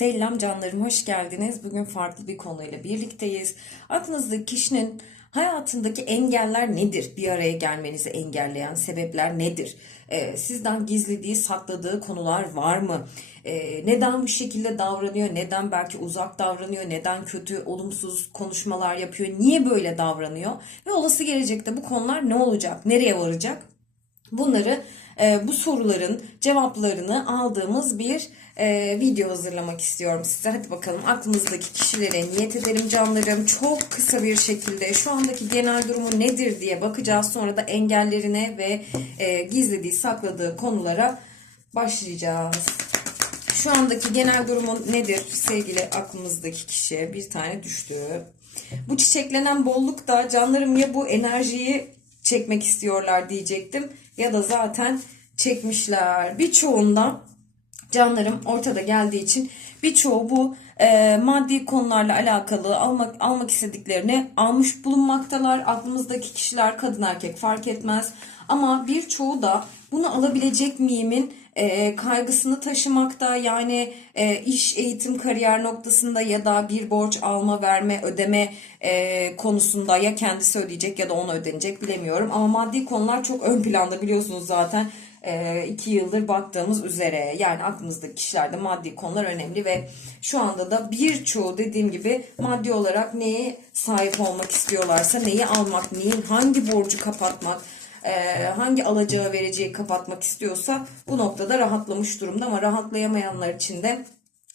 Selam canlarım, hoş geldiniz. Bugün farklı bir konuyla birlikteyiz. Aklınızdaki kişinin hayatındaki engeller nedir? Bir araya gelmenizi engelleyen sebepler nedir? Ee, sizden gizlediği, sakladığı konular var mı? Ee, neden bu şekilde davranıyor? Neden belki uzak davranıyor? Neden kötü, olumsuz konuşmalar yapıyor? Niye böyle davranıyor? Ve olası gelecekte bu konular ne olacak? Nereye varacak? Bunları e, bu soruların cevaplarını aldığımız bir e, video hazırlamak istiyorum size. Hadi bakalım aklınızdaki kişilere niyet edelim canlarım. Çok kısa bir şekilde şu andaki genel durumu nedir diye bakacağız. Sonra da engellerine ve e, gizlediği sakladığı konulara başlayacağız. Şu andaki genel durumun nedir sevgili aklımızdaki kişi? Bir tane düştü. Bu çiçeklenen bolluk da canlarım ya bu enerjiyi çekmek istiyorlar diyecektim ya da zaten çekmişler. Birçoğundan canlarım ortada geldiği için birçoğu bu e, maddi konularla alakalı almak almak istediklerini almış bulunmaktalar. Aklımızdaki kişiler kadın erkek fark etmez. Ama birçoğu da bunu alabilecek miyimin e, kaygısını taşımakta. Yani e, iş, eğitim, kariyer noktasında ya da bir borç alma, verme, ödeme e, konusunda ya kendisi ödeyecek ya da ona ödenecek bilemiyorum. Ama maddi konular çok ön planda biliyorsunuz zaten iki yıldır baktığımız üzere yani aklınızdaki kişilerde maddi konular önemli ve şu anda da birçoğu dediğim gibi maddi olarak neye sahip olmak istiyorlarsa neyi almak, neyin hangi borcu kapatmak, e, hangi alacağı vereceği kapatmak istiyorsa bu noktada rahatlamış durumda ama rahatlayamayanlar için de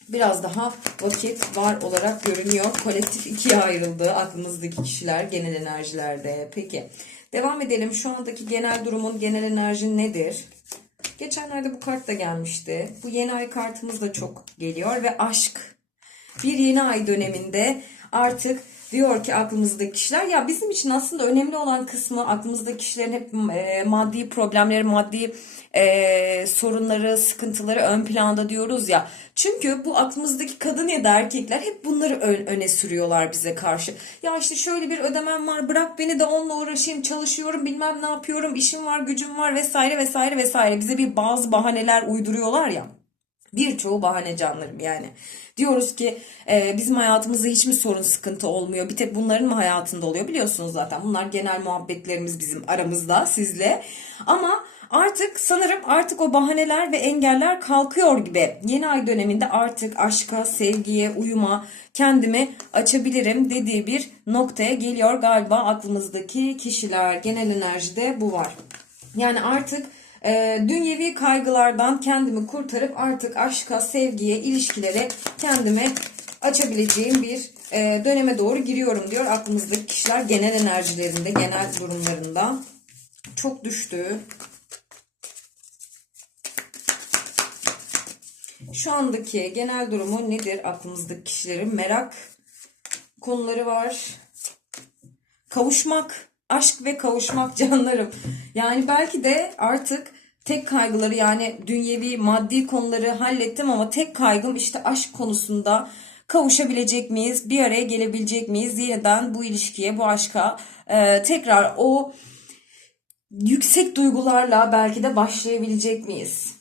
biraz daha vakit var olarak görünüyor. Kolektif ikiye ayrıldı aklınızdaki kişiler genel enerjilerde. Peki devam edelim. Şu andaki genel durumun genel enerji nedir? Geçenlerde bu kart da gelmişti. Bu yeni ay kartımız da çok geliyor ve aşk. Bir yeni ay döneminde artık diyor ki aklımızdaki kişiler ya bizim için aslında önemli olan kısmı aklımızdaki kişilerin hep e, maddi problemleri, maddi e, sorunları, sıkıntıları ön planda diyoruz ya. Çünkü bu aklımızdaki kadın ya da erkekler hep bunları ön- öne sürüyorlar bize karşı. Ya işte şöyle bir ödemem var bırak beni de onunla uğraşayım çalışıyorum bilmem ne yapıyorum işim var gücüm var vesaire vesaire vesaire. Bize bir bazı bahaneler uyduruyorlar ya. Birçoğu bahane canlarım yani. Diyoruz ki e, bizim hayatımızda hiç mi sorun sıkıntı olmuyor? Bir tek bunların mı hayatında oluyor? Biliyorsunuz zaten bunlar genel muhabbetlerimiz bizim aramızda sizle. Ama artık sanırım artık o bahaneler ve engeller kalkıyor gibi. Yeni ay döneminde artık aşka, sevgiye, uyuma, kendimi açabilirim dediği bir noktaya geliyor galiba aklımızdaki kişiler. Genel enerjide bu var. Yani artık e, dünyevi kaygılardan kendimi kurtarıp artık aşka, sevgiye, ilişkilere kendimi açabileceğim bir e, döneme doğru giriyorum diyor aklımızdaki kişiler genel enerjilerinde, genel durumlarında. Çok düştü. Şu andaki genel durumu nedir aklımızdaki kişilerin? Merak konuları var. Kavuşmak, aşk ve kavuşmak canlarım. Yani belki de artık tek kaygıları yani dünyevi maddi konuları hallettim ama tek kaygım işte aşk konusunda kavuşabilecek miyiz? Bir araya gelebilecek miyiz? Yeniden bu ilişkiye, bu aşka e, tekrar o yüksek duygularla belki de başlayabilecek miyiz?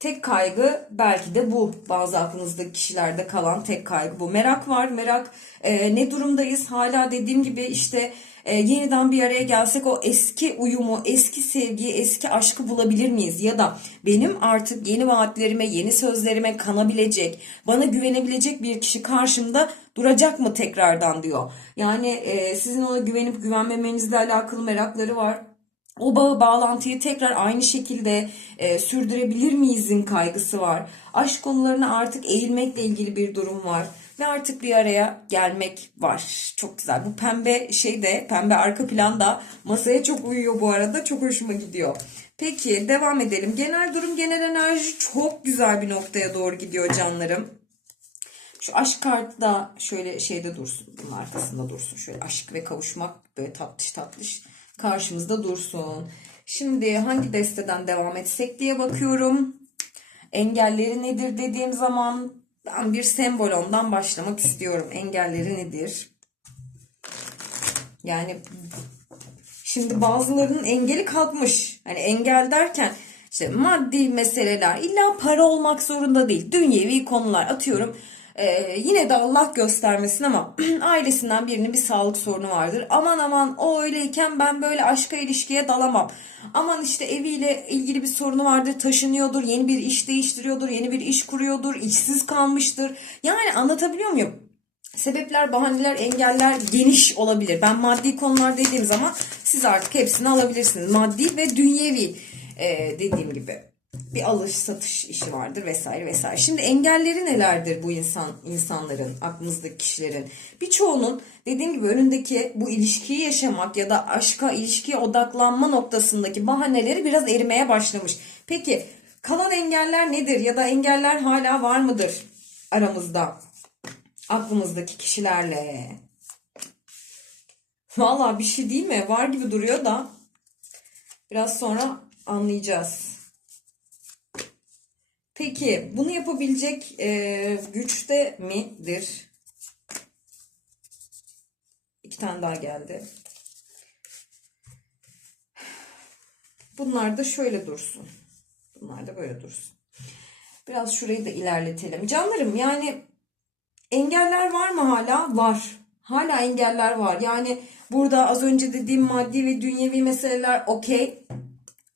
Tek kaygı belki de bu. Bazı aklınızdaki kişilerde kalan tek kaygı bu. Merak var. Merak e, ne durumdayız? Hala dediğim gibi işte e, yeniden bir araya gelsek o eski uyumu, eski sevgiyi, eski aşkı bulabilir miyiz? Ya da benim artık yeni vaatlerime, yeni sözlerime kanabilecek, bana güvenebilecek bir kişi karşımda duracak mı tekrardan diyor. Yani e, sizin ona güvenip güvenmemenizle alakalı merakları var o bağı bağlantıyı tekrar aynı şekilde e, sürdürebilir miyizin kaygısı var. Aşk konularına artık eğilmekle ilgili bir durum var. Ve artık bir araya gelmek var. Çok güzel. Bu pembe şey de pembe arka plan da masaya çok uyuyor bu arada. Çok hoşuma gidiyor. Peki devam edelim. Genel durum genel enerji çok güzel bir noktaya doğru gidiyor canlarım. Şu aşk kartı da şöyle şeyde dursun. Bunun arkasında dursun. Şöyle aşk ve kavuşmak böyle tatlış tatlış karşımızda dursun. Şimdi hangi desteden devam etsek diye bakıyorum. Engelleri nedir dediğim zaman ben bir sembol ondan başlamak istiyorum. Engelleri nedir? Yani şimdi bazılarının engeli kalkmış. Hani engel derken işte maddi meseleler illa para olmak zorunda değil. Dünyevi konular atıyorum. Ee, yine de Allah göstermesin ama ailesinden birinin bir sağlık sorunu vardır. Aman aman o öyleyken ben böyle aşka ilişkiye dalamam. Aman işte eviyle ilgili bir sorunu vardır, taşınıyordur, yeni bir iş değiştiriyordur, yeni bir iş kuruyordur, işsiz kalmıştır. Yani anlatabiliyor muyum? Sebepler, bahaneler, engeller geniş olabilir. Ben maddi konular dediğim zaman siz artık hepsini alabilirsiniz. Maddi ve dünyevi e, dediğim gibi bir alış satış işi vardır vesaire vesaire. Şimdi engelleri nelerdir bu insan insanların, aklınızdaki kişilerin? Birçoğunun dediğim gibi önündeki bu ilişkiyi yaşamak ya da aşka, ilişkiye odaklanma noktasındaki bahaneleri biraz erimeye başlamış. Peki kalan engeller nedir ya da engeller hala var mıdır aramızda? aklımızdaki kişilerle. Valla bir şey değil mi? Var gibi duruyor da biraz sonra anlayacağız. Peki bunu yapabilecek e, güçte midir? İki tane daha geldi. Bunlar da şöyle dursun. Bunlar da böyle dursun. Biraz şurayı da ilerletelim. Canlarım yani Engeller var mı hala? Var. Hala engeller var. Yani burada az önce dediğim maddi ve dünyevi meseleler okey.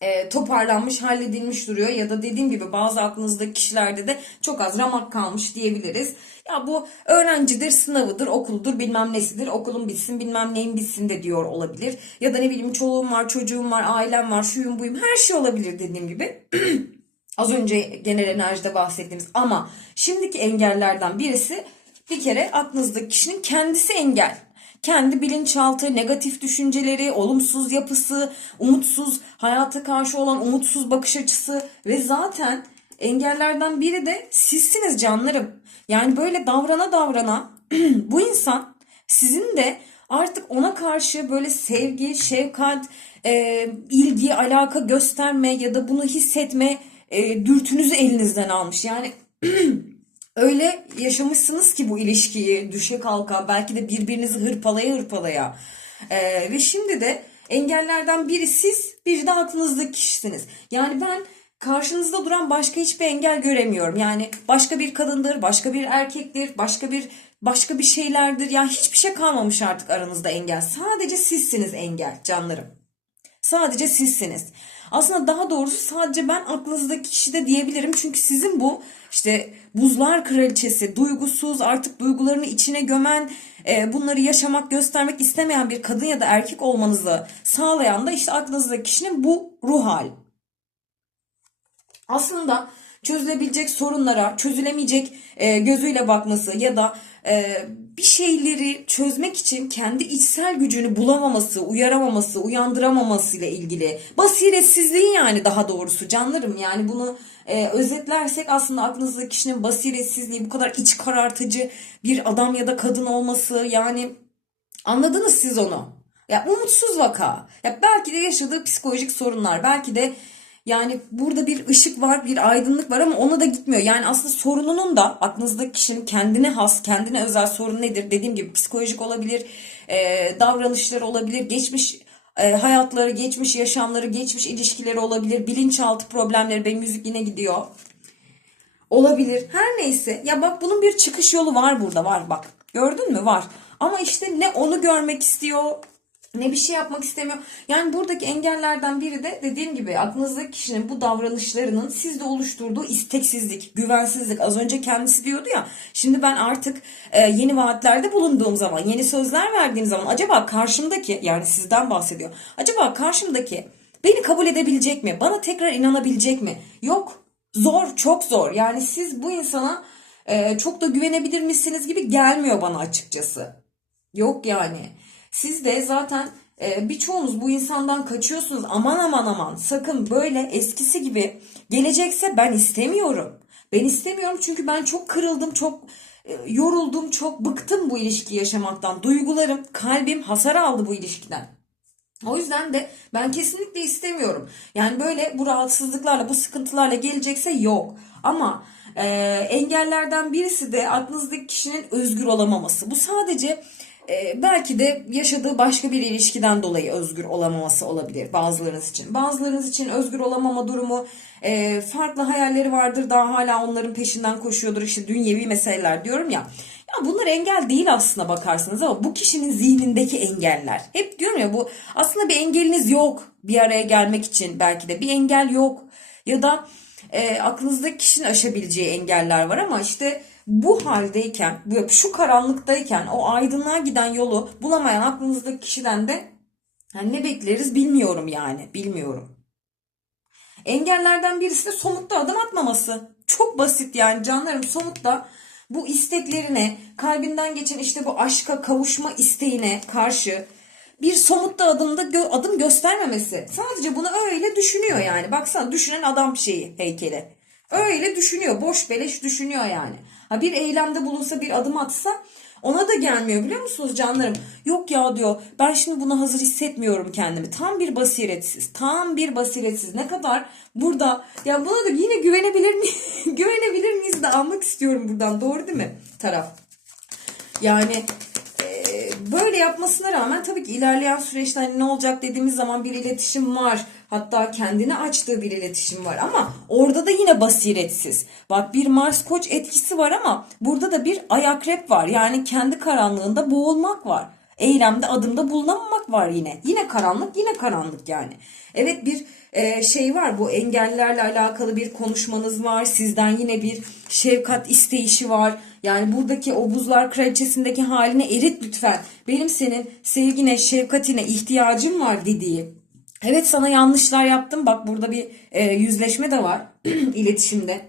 E, toparlanmış, halledilmiş duruyor. Ya da dediğim gibi bazı aklınızdaki kişilerde de çok az ramak kalmış diyebiliriz. Ya bu öğrencidir, sınavıdır, okuldur, bilmem nesidir. Okulun bitsin, bilmem neyin bitsin de diyor olabilir. Ya da ne bileyim çoluğum var, çocuğum var, ailem var, şuyum buyum. Her şey olabilir dediğim gibi. Az önce genel enerjide bahsettiğimiz ama şimdiki engellerden birisi bir kere aklınızdaki kişinin kendisi engel. Kendi bilinçaltı, negatif düşünceleri, olumsuz yapısı, umutsuz, hayata karşı olan umutsuz bakış açısı ve zaten engellerden biri de sizsiniz canlarım. Yani böyle davrana davrana bu insan sizin de artık ona karşı böyle sevgi, şefkat, e, ilgi, alaka gösterme ya da bunu hissetme e, dürtünüzü elinizden almış. Yani öyle yaşamışsınız ki bu ilişkiyi düşe kalka belki de birbirinizi hırpalaya hırpalaya ee, ve şimdi de engellerden biri siz bir de aklınızdaki kişisiniz. Yani ben karşınızda duran başka hiçbir engel göremiyorum. Yani başka bir kadındır, başka bir erkektir, başka bir başka bir şeylerdir. Yani hiçbir şey kalmamış artık aranızda engel. Sadece sizsiniz engel canlarım. Sadece sizsiniz. Aslında daha doğrusu sadece ben aklınızdaki kişi de diyebilirim. Çünkü sizin bu işte buzlar kraliçesi, duygusuz, artık duygularını içine gömen, e, bunları yaşamak, göstermek istemeyen bir kadın ya da erkek olmanızı sağlayan da işte aklınızdaki kişinin bu ruh hali. Aslında çözülebilecek sorunlara çözülemeyecek e, gözüyle bakması ya da e, bir şeyleri çözmek için kendi içsel gücünü bulamaması, uyaramaması, uyandıramaması ile ilgili basiretsizliği yani daha doğrusu canlarım yani bunu e, özetlersek aslında aklınızdaki kişinin basiretsizliği bu kadar iç karartıcı bir adam ya da kadın olması yani anladınız siz onu. Ya umutsuz vaka. Ya belki de yaşadığı psikolojik sorunlar, belki de yani burada bir ışık var, bir aydınlık var ama ona da gitmiyor. Yani aslında sorununun da aklınızdaki kişinin kendine has, kendine özel sorun nedir? Dediğim gibi psikolojik olabilir, e, davranışları olabilir, geçmiş e, hayatları, geçmiş yaşamları, geçmiş ilişkileri olabilir, bilinçaltı problemleri. Benim müzik yine gidiyor. Olabilir. Her neyse. Ya bak bunun bir çıkış yolu var burada var bak. Gördün mü? Var. Ama işte ne onu görmek istiyor ne bir şey yapmak istemiyor. Yani buradaki engellerden biri de dediğim gibi aklınızdaki kişinin bu davranışlarının sizde oluşturduğu isteksizlik, güvensizlik. Az önce kendisi diyordu ya. Şimdi ben artık e, yeni vaatlerde bulunduğum zaman, yeni sözler verdiğim zaman acaba karşımdaki yani sizden bahsediyor. Acaba karşımdaki beni kabul edebilecek mi? Bana tekrar inanabilecek mi? Yok. Zor, çok zor. Yani siz bu insana e, çok da güvenebilir misiniz gibi gelmiyor bana açıkçası. Yok yani. Siz de zaten e, birçoğunuz bu insandan kaçıyorsunuz. Aman aman aman sakın böyle eskisi gibi gelecekse ben istemiyorum. Ben istemiyorum çünkü ben çok kırıldım, çok e, yoruldum, çok bıktım bu ilişki yaşamaktan. Duygularım, kalbim hasar aldı bu ilişkiden. O yüzden de ben kesinlikle istemiyorum. Yani böyle bu rahatsızlıklarla, bu sıkıntılarla gelecekse yok. Ama e, engellerden birisi de aklınızdaki kişinin özgür olamaması. Bu sadece e, belki de yaşadığı başka bir ilişkiden dolayı özgür olamaması olabilir bazılarınız için. Bazılarınız için özgür olamama durumu e, farklı hayalleri vardır daha hala onların peşinden koşuyordur işte dünyevi meseleler diyorum ya. Ya bunlar engel değil aslında bakarsanız ama bu kişinin zihnindeki engeller. Hep diyorum ya bu aslında bir engeliniz yok bir araya gelmek için belki de bir engel yok. Ya da e, aklınızdaki kişinin aşabileceği engeller var ama işte bu haldeyken, şu karanlıktayken o aydınlığa giden yolu bulamayan aklınızdaki kişiden de yani ne bekleriz bilmiyorum yani, bilmiyorum. Engellerden birisi de somutta adım atmaması. Çok basit yani canlarım somutta bu isteklerine, kalbinden geçen işte bu aşka kavuşma isteğine karşı bir somutta adımda gö- adım göstermemesi. Sadece bunu öyle düşünüyor yani. Baksana düşünen adam şeyi heykeli. Öyle düşünüyor. Boş beleş düşünüyor yani. Ha bir eylemde bulunsa bir adım atsa ona da gelmiyor biliyor musunuz canlarım? Yok ya diyor ben şimdi buna hazır hissetmiyorum kendimi. Tam bir basiretsiz. Tam bir basiretsiz. Ne kadar burada ya buna da yine güvenebilir mi? güvenebilir miyiz de almak istiyorum buradan. Doğru değil mi? Taraf. Yani böyle yapmasına rağmen tabii ki ilerleyen süreçte hani ne olacak dediğimiz zaman bir iletişim var. Hatta kendini açtığı bir iletişim var ama orada da yine basiretsiz. Bak bir Mars koç etkisi var ama burada da bir ayakrep var. Yani kendi karanlığında boğulmak var. Eylemde adımda bulunamamak var yine. Yine karanlık yine karanlık yani. Evet bir e, şey var bu engellerle alakalı bir konuşmanız var. Sizden yine bir şefkat isteyişi var. Yani buradaki o buzlar kraliçesindeki haline erit lütfen. Benim senin sevgine, şefkatine ihtiyacım var dediği. Evet sana yanlışlar yaptım. Bak burada bir e, yüzleşme de var iletişimde.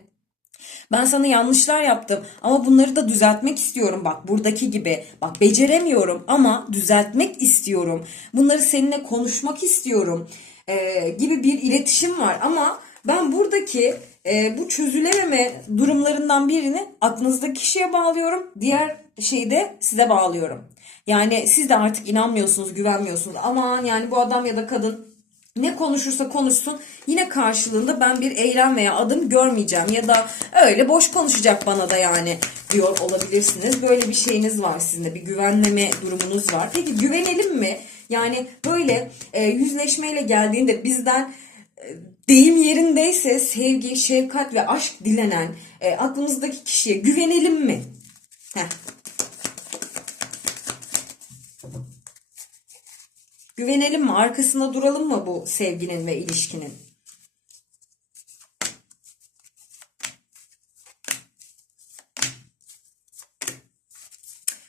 Ben sana yanlışlar yaptım ama bunları da düzeltmek istiyorum. Bak buradaki gibi. Bak beceremiyorum ama düzeltmek istiyorum. Bunları seninle konuşmak istiyorum. Ee, gibi bir iletişim var ama ben buradaki e, bu çözülememe durumlarından birini aklınızdaki kişiye bağlıyorum. Diğer şeyi de size bağlıyorum. Yani siz de artık inanmıyorsunuz, güvenmiyorsunuz. Aman yani bu adam ya da kadın ne konuşursa konuşsun yine karşılığında ben bir eylem veya adım görmeyeceğim ya da öyle boş konuşacak bana da yani diyor olabilirsiniz. Böyle bir şeyiniz var sizin bir güvenleme durumunuz var. Peki güvenelim mi? Yani böyle e, yüzleşmeyle geldiğinde bizden e, deyim yerindeyse sevgi, şefkat ve aşk dilenen e, aklımızdaki kişiye güvenelim mi? Heh. Güvenelim mi? Arkasında duralım mı bu sevginin ve ilişkinin?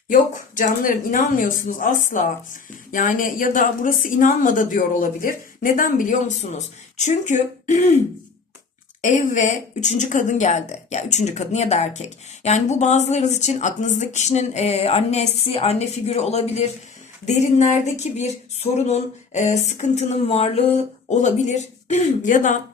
Yok canlarım inanmıyorsunuz asla. Yani ya da burası inanmadı diyor olabilir. Neden biliyor musunuz? Çünkü ev ve üçüncü kadın geldi. Ya üçüncü kadın ya da erkek. Yani bu bazılarınız için aklınızdaki kişinin e, annesi, anne figürü olabilir. Derinlerdeki bir sorunun, e, sıkıntının varlığı olabilir. ya da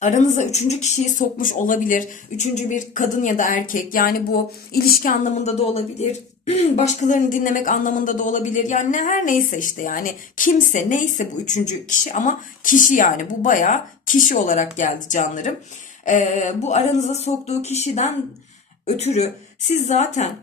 aranıza üçüncü kişiyi sokmuş olabilir. Üçüncü bir kadın ya da erkek. Yani bu ilişki anlamında da olabilir. Başkalarını dinlemek anlamında da olabilir. Yani ne her neyse işte yani kimse neyse bu üçüncü kişi ama kişi yani bu bayağı kişi olarak geldi canlarım. Ee, bu aranıza soktuğu kişiden ötürü siz zaten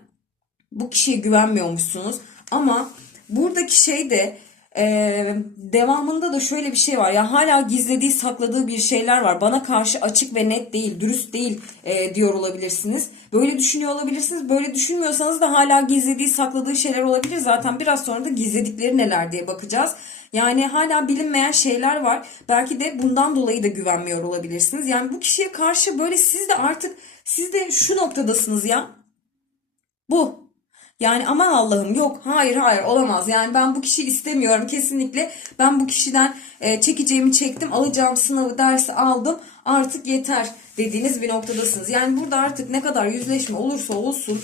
bu kişiye güvenmiyormuşsunuz ama buradaki şey de e, devamında da şöyle bir şey var. Ya hala gizlediği sakladığı bir şeyler var. Bana karşı açık ve net değil dürüst değil e, diyor olabilirsiniz. Böyle düşünüyor olabilirsiniz. Böyle düşünmüyorsanız da hala gizlediği sakladığı şeyler olabilir. Zaten biraz sonra da gizledikleri neler diye bakacağız. Yani hala bilinmeyen şeyler var. Belki de bundan dolayı da güvenmiyor olabilirsiniz. Yani bu kişiye karşı böyle siz de artık siz de şu noktadasınız ya. Bu yani aman Allah'ım yok hayır hayır olamaz. Yani ben bu kişiyi istemiyorum kesinlikle. Ben bu kişiden e, çekeceğimi çektim alacağım sınavı dersi aldım artık yeter dediğiniz bir noktadasınız. Yani burada artık ne kadar yüzleşme olursa olsun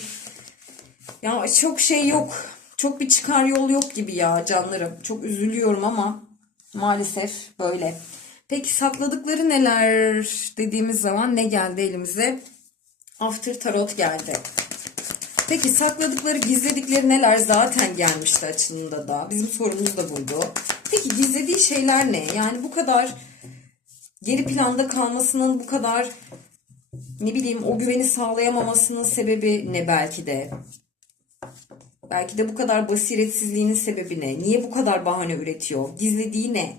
ya çok şey yok. Çok bir çıkar yol yok gibi ya canlarım. Çok üzülüyorum ama maalesef böyle. Peki sakladıkları neler dediğimiz zaman ne geldi elimize? After Tarot geldi. Peki sakladıkları, gizledikleri neler zaten gelmişti açılımda da. Bizim sorumuz da buydu. Peki gizlediği şeyler ne? Yani bu kadar geri planda kalmasının bu kadar ne bileyim o güveni sağlayamamasının sebebi ne belki de? Belki de bu kadar basiretsizliğinin sebebi ne? Niye bu kadar bahane üretiyor? Gizlediği ne?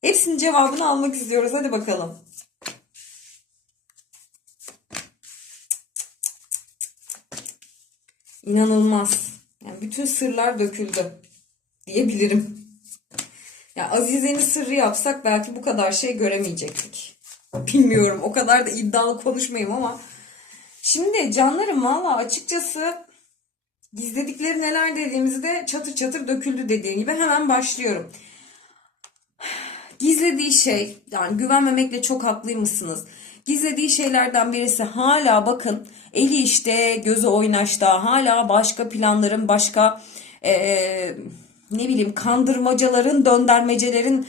Hepsinin cevabını almak istiyoruz. Hadi bakalım. İnanılmaz. Yani bütün sırlar döküldü diyebilirim. Ya Azize'nin sırrı yapsak belki bu kadar şey göremeyecektik. Bilmiyorum o kadar da iddialı konuşmayayım ama. Şimdi canlarım valla açıkçası gizledikleri neler dediğimizde çatır çatır döküldü dediğim gibi hemen başlıyorum. Gizlediği şey yani güvenmemekle çok haklıymışsınız. Gizlediği şeylerden birisi hala bakın eli işte gözü oynaşta hala başka planların başka eee, ne bileyim kandırmacaların döndermecelerin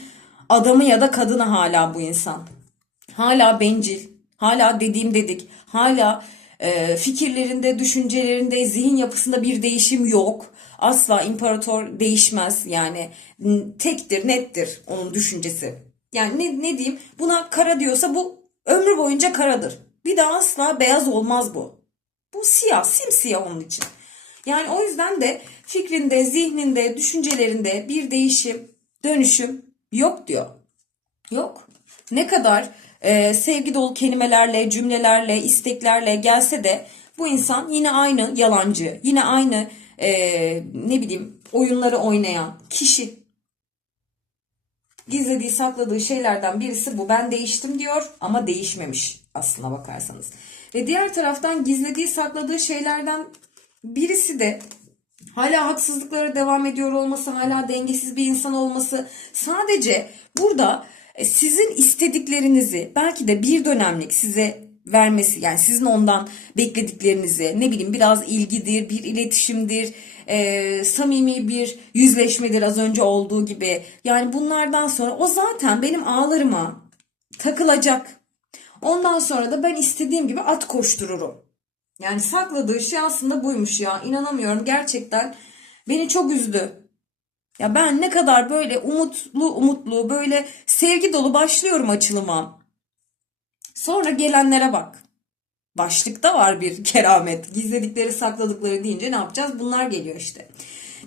adamı ya da kadını hala bu insan. Hala bencil, hala dediğim dedik, hala e, fikirlerinde, düşüncelerinde, zihin yapısında bir değişim yok. Asla imparator değişmez yani tektir, nettir onun düşüncesi. Yani ne, ne diyeyim buna kara diyorsa bu ömrü boyunca karadır. Bir daha asla beyaz olmaz bu. Bu siyah, simsiyah onun için. Yani o yüzden de fikrinde, zihninde, düşüncelerinde bir değişim, dönüşüm yok diyor. Yok. Ne kadar e, sevgi dolu kelimelerle, cümlelerle, isteklerle gelse de bu insan yine aynı yalancı, yine aynı e, ne bileyim oyunları oynayan kişi. Gizlediği, sakladığı şeylerden birisi bu. Ben değiştim diyor ama değişmemiş aslına bakarsanız. Ve diğer taraftan gizlediği, sakladığı şeylerden birisi de hala haksızlıklara devam ediyor olması, hala dengesiz bir insan olması sadece burada e, sizin istediklerinizi belki de bir dönemlik size vermesi yani sizin ondan beklediklerinizi ne bileyim biraz ilgidir, bir iletişimdir, e, samimi bir yüzleşmedir az önce olduğu gibi. Yani bunlardan sonra o zaten benim ağlarıma takılacak. Ondan sonra da ben istediğim gibi at koştururum. Yani sakladığı şey aslında buymuş ya. İnanamıyorum gerçekten beni çok üzdü. Ya ben ne kadar böyle umutlu umutlu böyle sevgi dolu başlıyorum açılıma. Sonra gelenlere bak. Başlıkta var bir keramet. Gizledikleri sakladıkları deyince ne yapacağız? Bunlar geliyor işte.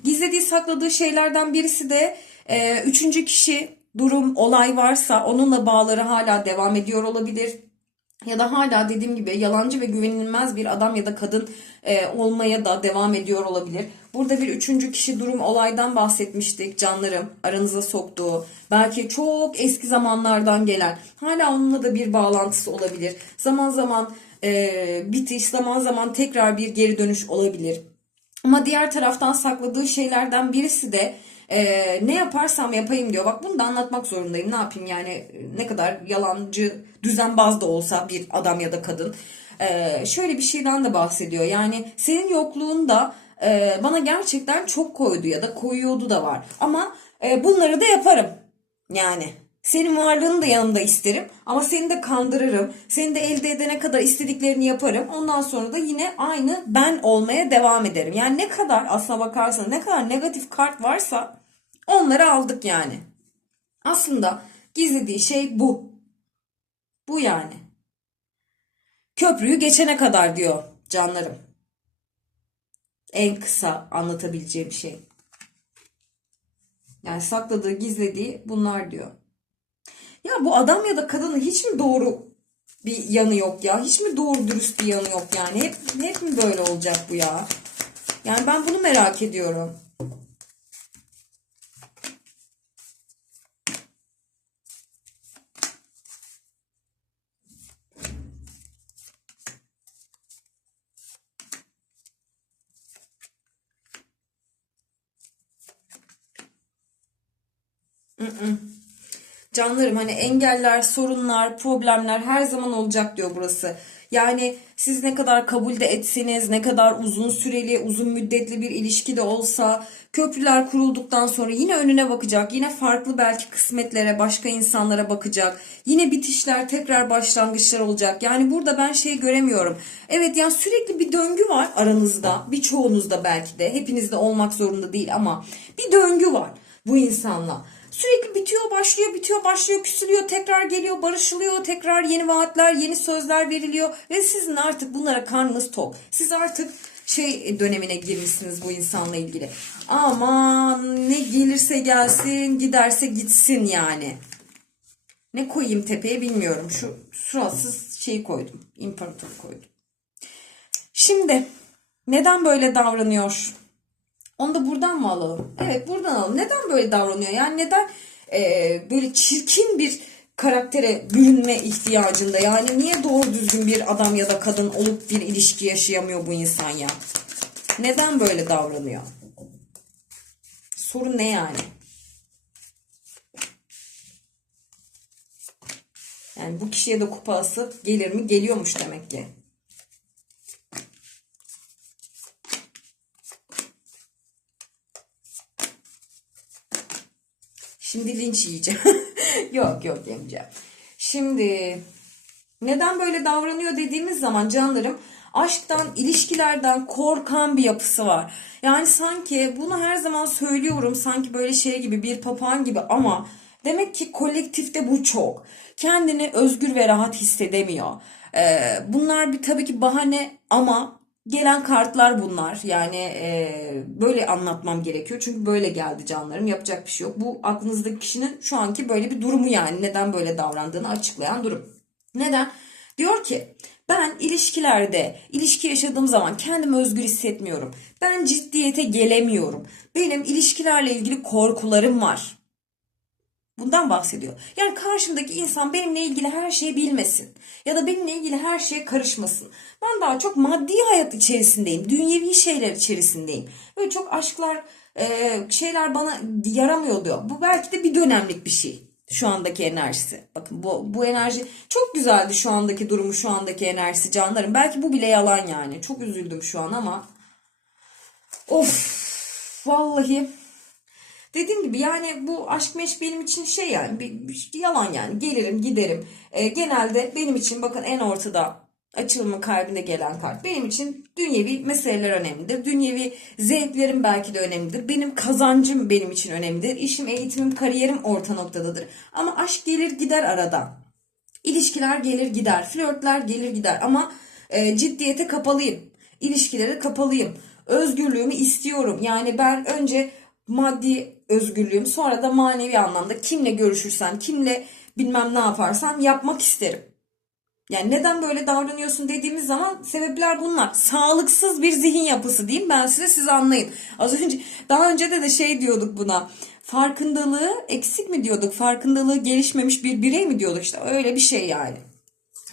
Gizlediği sakladığı şeylerden birisi de e, üçüncü kişi durum olay varsa onunla bağları hala devam ediyor olabilir. Ya da hala dediğim gibi yalancı ve güvenilmez bir adam ya da kadın e, olmaya da devam ediyor olabilir. Burada bir üçüncü kişi durum olaydan bahsetmiştik canlarım aranıza soktuğu. Belki çok eski zamanlardan gelen hala onunla da bir bağlantısı olabilir. Zaman zaman e, bitiş zaman zaman tekrar bir geri dönüş olabilir. Ama diğer taraftan sakladığı şeylerden birisi de e, ne yaparsam yapayım diyor. Bak bunu da anlatmak zorundayım. Ne yapayım yani ne kadar yalancı, düzenbaz da olsa bir adam ya da kadın. E, şöyle bir şeyden de bahsediyor. Yani senin yokluğunda e, bana gerçekten çok koydu ya da koyuyordu da var. Ama e, bunları da yaparım. Yani senin varlığını da yanımda isterim ama seni de kandırırım. Seni de elde edene kadar istediklerini yaparım. Ondan sonra da yine aynı ben olmaya devam ederim. Yani ne kadar aslına bakarsan ne kadar negatif kart varsa onları aldık yani. Aslında gizlediği şey bu. Bu yani. Köprüyü geçene kadar diyor canlarım. En kısa anlatabileceğim şey. Yani sakladığı, gizlediği bunlar diyor. Ya bu adam ya da kadının hiç mi doğru bir yanı yok ya? Hiç mi doğru dürüst bir yanı yok yani? Hep, hep mi böyle olacak bu ya? Yani ben bunu merak ediyorum. Canlarım hani engeller, sorunlar, problemler her zaman olacak diyor burası. Yani siz ne kadar kabul de etseniz, ne kadar uzun süreli, uzun müddetli bir ilişki de olsa köprüler kurulduktan sonra yine önüne bakacak. Yine farklı belki kısmetlere, başka insanlara bakacak. Yine bitişler, tekrar başlangıçlar olacak. Yani burada ben şey göremiyorum. Evet yani sürekli bir döngü var aranızda. Birçoğunuzda belki de. Hepinizde olmak zorunda değil ama bir döngü var bu insanla. Sürekli bitiyor, başlıyor, bitiyor, başlıyor, küsülüyor, tekrar geliyor, barışılıyor, tekrar yeni vaatler, yeni sözler veriliyor ve sizin artık bunlara karnınız tok. Siz artık şey dönemine girmişsiniz bu insanla ilgili. Aman ne gelirse gelsin giderse gitsin yani. Ne koyayım tepeye bilmiyorum. Şu suratsız şeyi koydum. İmparatoru koydum. Şimdi neden böyle davranıyor? Onu da buradan mı alalım? Evet buradan alalım. Neden böyle davranıyor? Yani neden e, böyle çirkin bir karaktere bürünme ihtiyacında? Yani niye doğru düzgün bir adam ya da kadın olup bir ilişki yaşayamıyor bu insan ya? Neden böyle davranıyor? Sorun ne yani? Yani bu kişiye de kupası gelir mi? Geliyormuş demek ki. Şimdi linç yiyeceğim. yok yok yemeyeceğim. Şimdi neden böyle davranıyor dediğimiz zaman canlarım aşktan, ilişkilerden korkan bir yapısı var. Yani sanki bunu her zaman söylüyorum sanki böyle şey gibi bir papağan gibi ama demek ki kolektifte bu çok. Kendini özgür ve rahat hissedemiyor. Ee, bunlar bir tabii ki bahane ama gelen kartlar bunlar. Yani e, böyle anlatmam gerekiyor. Çünkü böyle geldi canlarım. Yapacak bir şey yok. Bu aklınızdaki kişinin şu anki böyle bir durumu yani. Neden böyle davrandığını açıklayan durum. Neden? Diyor ki ben ilişkilerde, ilişki yaşadığım zaman kendimi özgür hissetmiyorum. Ben ciddiyete gelemiyorum. Benim ilişkilerle ilgili korkularım var. Bundan bahsediyor. Yani karşımdaki insan benimle ilgili her şeyi bilmesin. Ya da benimle ilgili her şeye karışmasın. Ben daha çok maddi hayat içerisindeyim. Dünyevi şeyler içerisindeyim. Böyle çok aşklar, e, şeyler bana yaramıyor diyor. Bu belki de bir dönemlik bir şey. Şu andaki enerjisi. Bakın bu, bu enerji çok güzeldi şu andaki durumu, şu andaki enerjisi canlarım. Belki bu bile yalan yani. Çok üzüldüm şu an ama. Of vallahi Dediğim gibi yani bu aşk meşk benim için şey yani bir, bir yalan yani gelirim giderim. Ee, genelde benim için bakın en ortada açılımın kalbinde gelen kart. Benim için dünyevi meseleler önemlidir. Dünyevi zevklerim belki de önemlidir. Benim kazancım benim için önemlidir. İşim, eğitimim, kariyerim orta noktadadır. Ama aşk gelir gider arada. İlişkiler gelir gider. Flörtler gelir gider. Ama e, ciddiyete kapalıyım. İlişkilere kapalıyım. Özgürlüğümü istiyorum. Yani ben önce maddi özgürlüğüm sonra da manevi anlamda kimle görüşürsem, kimle bilmem ne yaparsam yapmak isterim. Yani neden böyle davranıyorsun dediğimiz zaman sebepler bunlar. Sağlıksız bir zihin yapısı diyeyim ben size siz anlayın. Az önce daha önce de de şey diyorduk buna. Farkındalığı eksik mi diyorduk? Farkındalığı gelişmemiş bir birey mi diyorduk işte öyle bir şey yani.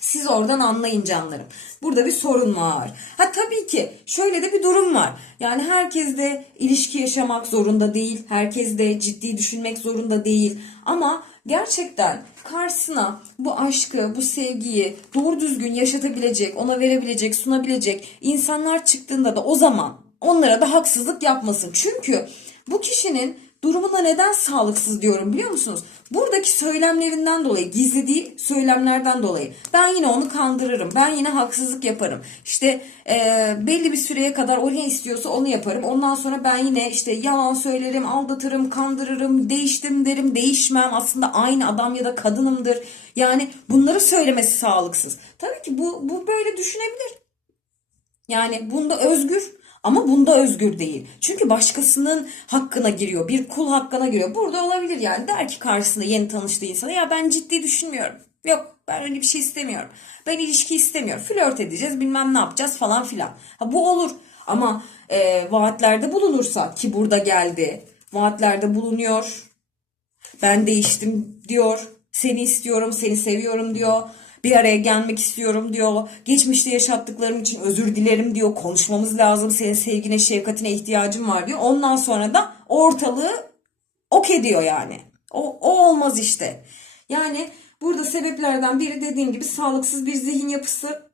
Siz oradan anlayın canlarım. Burada bir sorun var. Ha tabii ki şöyle de bir durum var. Yani herkes de ilişki yaşamak zorunda değil. Herkes de ciddi düşünmek zorunda değil. Ama gerçekten karşısına bu aşkı, bu sevgiyi doğru düzgün yaşatabilecek, ona verebilecek, sunabilecek insanlar çıktığında da o zaman onlara da haksızlık yapmasın. Çünkü bu kişinin durumuna neden sağlıksız diyorum biliyor musunuz? Buradaki söylemlerinden dolayı, gizlediği söylemlerden dolayı. Ben yine onu kandırırım. Ben yine haksızlık yaparım. İşte e, belli bir süreye kadar o ne istiyorsa onu yaparım. Ondan sonra ben yine işte yalan söylerim, aldatırım, kandırırım, değiştim derim, değişmem. Aslında aynı adam ya da kadınımdır. Yani bunları söylemesi sağlıksız. Tabii ki bu, bu böyle düşünebilir. Yani bunda özgür. Ama bunda özgür değil. Çünkü başkasının hakkına giriyor. Bir kul hakkına giriyor. Burada olabilir yani. Der ki karşısında yeni tanıştığı insana ya ben ciddi düşünmüyorum. Yok ben öyle bir şey istemiyorum. Ben ilişki istemiyorum. Flört edeceğiz bilmem ne yapacağız falan filan. Ha, bu olur. Ama e, vaatlerde bulunursa ki burada geldi. Vaatlerde bulunuyor. Ben değiştim diyor. Seni istiyorum, seni seviyorum diyor bir araya gelmek istiyorum diyor. Geçmişte yaşattıklarım için özür dilerim diyor. Konuşmamız lazım. Senin sevgine, şefkatine ihtiyacım var diyor. Ondan sonra da ortalığı ok ediyor yani. O, o olmaz işte. Yani burada sebeplerden biri dediğim gibi sağlıksız bir zihin yapısı.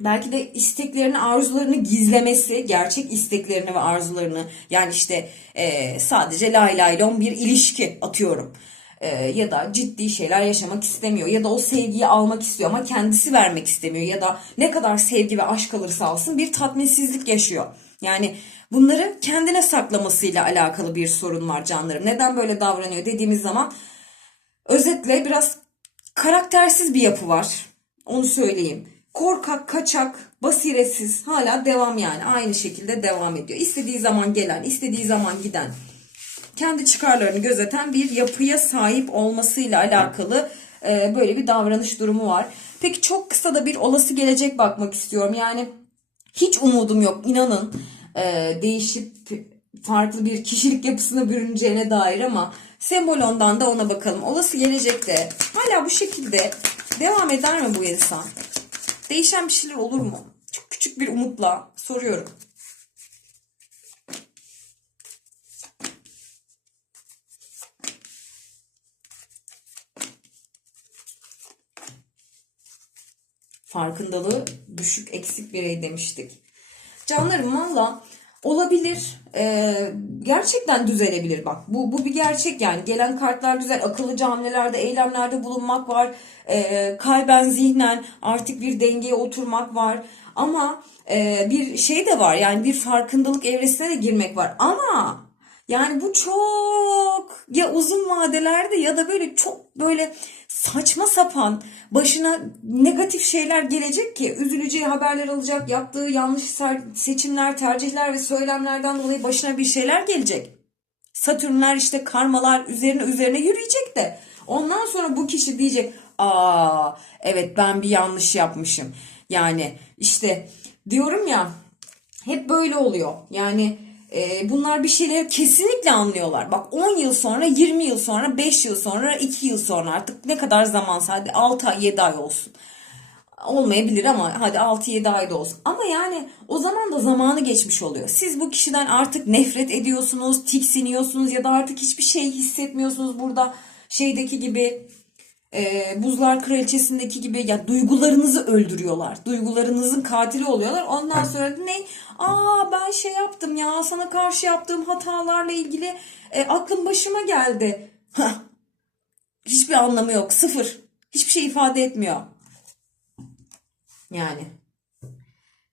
Belki de isteklerini, arzularını gizlemesi, gerçek isteklerini ve arzularını yani işte e, sadece lay lay bir ilişki atıyorum e, ya da ciddi şeyler yaşamak istemiyor ya da o sevgiyi almak istiyor ama kendisi vermek istemiyor ya da ne kadar sevgi ve aşk alırsa alsın bir tatminsizlik yaşıyor. Yani bunları kendine saklamasıyla alakalı bir sorun var canlarım. Neden böyle davranıyor dediğimiz zaman özetle biraz karaktersiz bir yapı var. Onu söyleyeyim. korkak, kaçak, basiretsiz hala devam yani aynı şekilde devam ediyor. İstediği zaman gelen, istediği zaman giden, kendi çıkarlarını gözeten bir yapıya sahip olmasıyla alakalı e, böyle bir davranış durumu var. Peki çok kısa da bir olası gelecek bakmak istiyorum. Yani hiç umudum yok inanın e, değişip farklı bir kişilik yapısına bürüneceğine dair ama sembol ondan da ona bakalım. Olası gelecekte hala bu şekilde devam eder mi bu insan? Değişen bir şeyler olur mu? Çok küçük bir umutla soruyorum. Farkındalığı düşük eksik birey demiştik. Canlarım valla olabilir. Ee, gerçekten düzelebilir bak. Bu, bu bir gerçek yani. Gelen kartlar güzel. Akıllıca hamlelerde, eylemlerde bulunmak var. Ee, kalben, zihnen artık bir dengeye oturmak var. Ama e, bir şey de var. Yani bir farkındalık evresine de girmek var. Ama yani bu çok ya uzun vadelerde ya da böyle çok böyle saçma sapan başına negatif şeyler gelecek ki üzüleceği haberler alacak. Yaptığı yanlış seçimler, tercihler ve söylemlerden dolayı başına bir şeyler gelecek. Satürnler işte karmalar üzerine üzerine yürüyecek de ondan sonra bu kişi diyecek aa evet ben bir yanlış yapmışım. Yani işte diyorum ya hep böyle oluyor. Yani e, bunlar bir şeyleri kesinlikle anlıyorlar. Bak 10 yıl sonra, 20 yıl sonra, 5 yıl sonra, 2 yıl sonra artık ne kadar zaman hadi 6 ay, 7 ay olsun. Olmayabilir ama hadi 6-7 ayda olsun. Ama yani o zaman da zamanı geçmiş oluyor. Siz bu kişiden artık nefret ediyorsunuz, tiksiniyorsunuz ya da artık hiçbir şey hissetmiyorsunuz burada şeydeki gibi e, Buzlar Kraliçesi'ndeki gibi ya duygularınızı öldürüyorlar. Duygularınızın katili oluyorlar. Ondan sonra ne? Aa ben şey yaptım ya sana karşı yaptığım hatalarla ilgili e, aklım başıma geldi. Hah. Hiçbir anlamı yok. Sıfır. Hiçbir şey ifade etmiyor. Yani.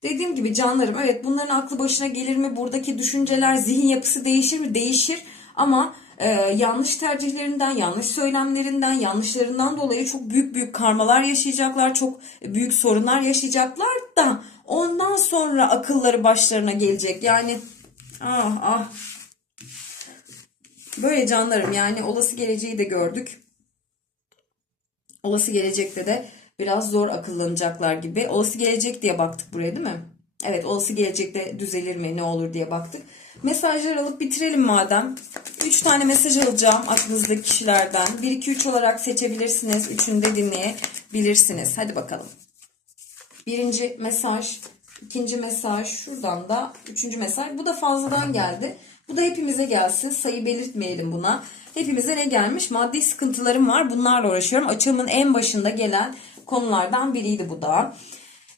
Dediğim gibi canlarım evet bunların aklı başına gelir mi? Buradaki düşünceler, zihin yapısı değişir mi? Değişir. Ama e, yanlış tercihlerinden, yanlış söylemlerinden, yanlışlarından dolayı çok büyük büyük karmalar yaşayacaklar. Çok büyük sorunlar yaşayacaklar da ondan sonra akılları başlarına gelecek. Yani ah ah. Böyle canlarım yani olası geleceği de gördük. Olası gelecekte de biraz zor akıllanacaklar gibi. Olası gelecek diye baktık buraya değil mi? Evet olası gelecekte düzelir mi ne olur diye baktık. Mesajlar alıp bitirelim madem. 3 tane mesaj alacağım aklınızdaki kişilerden. 1-2-3 olarak seçebilirsiniz. Üçünü de dinleyebilirsiniz. Hadi bakalım. Birinci mesaj, ikinci mesaj, şuradan da üçüncü mesaj. Bu da fazladan geldi. Bu da hepimize gelsin. Sayı belirtmeyelim buna. Hepimize ne gelmiş? Maddi sıkıntılarım var. Bunlarla uğraşıyorum. Açığımın en başında gelen konulardan biriydi bu da.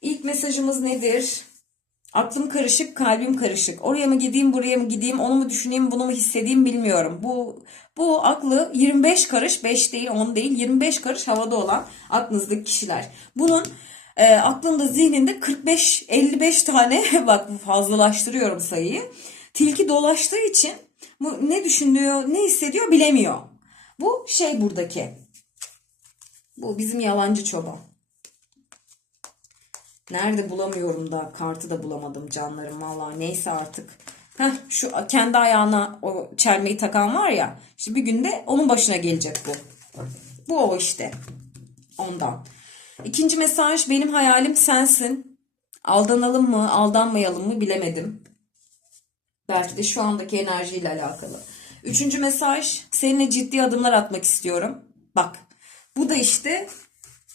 İlk mesajımız nedir? Aklım karışık, kalbim karışık. Oraya mı gideyim, buraya mı gideyim, onu mu düşüneyim, bunu mu hissedeyim bilmiyorum. Bu bu aklı 25 karış, 5 değil, 10 değil, 25 karış havada olan aklınızdaki kişiler. Bunun e, aklında, zihninde 45 55 tane bak fazlalaştırıyorum sayıyı. Tilki dolaştığı için bu ne düşünüyor, ne hissediyor bilemiyor. Bu şey buradaki. Bu bizim yalancı çoban. Nerede bulamıyorum da kartı da bulamadım canlarım valla neyse artık. Heh, şu kendi ayağına o çelmeyi takan var ya. İşte bir günde onun başına gelecek bu. Bu o işte. Ondan. İkinci mesaj benim hayalim sensin. Aldanalım mı aldanmayalım mı bilemedim. Belki de şu andaki enerjiyle alakalı. Üçüncü mesaj seninle ciddi adımlar atmak istiyorum. Bak bu da işte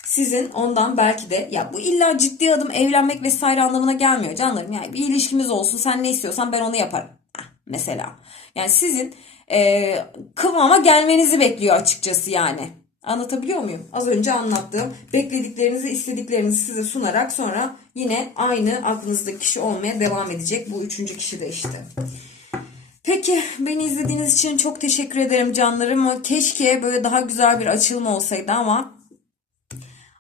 sizin ondan belki de ya bu illa ciddi adım evlenmek vesaire anlamına gelmiyor canlarım. Yani bir ilişkimiz olsun sen ne istiyorsan ben onu yaparım. Heh, mesela. Yani sizin e, kıvama gelmenizi bekliyor açıkçası yani. Anlatabiliyor muyum? Az önce anlattığım beklediklerinizi, istediklerinizi size sunarak sonra yine aynı aklınızdaki kişi olmaya devam edecek. Bu üçüncü kişi de işte. Peki beni izlediğiniz için çok teşekkür ederim canlarım. Keşke böyle daha güzel bir açılım olsaydı ama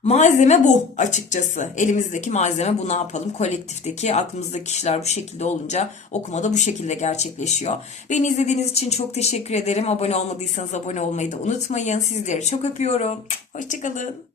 Malzeme bu açıkçası. Elimizdeki malzeme bu ne yapalım? Kolektifteki aklımızdaki kişiler bu şekilde olunca okumada bu şekilde gerçekleşiyor. Beni izlediğiniz için çok teşekkür ederim. Abone olmadıysanız abone olmayı da unutmayın. Sizleri çok öpüyorum. Hoşçakalın.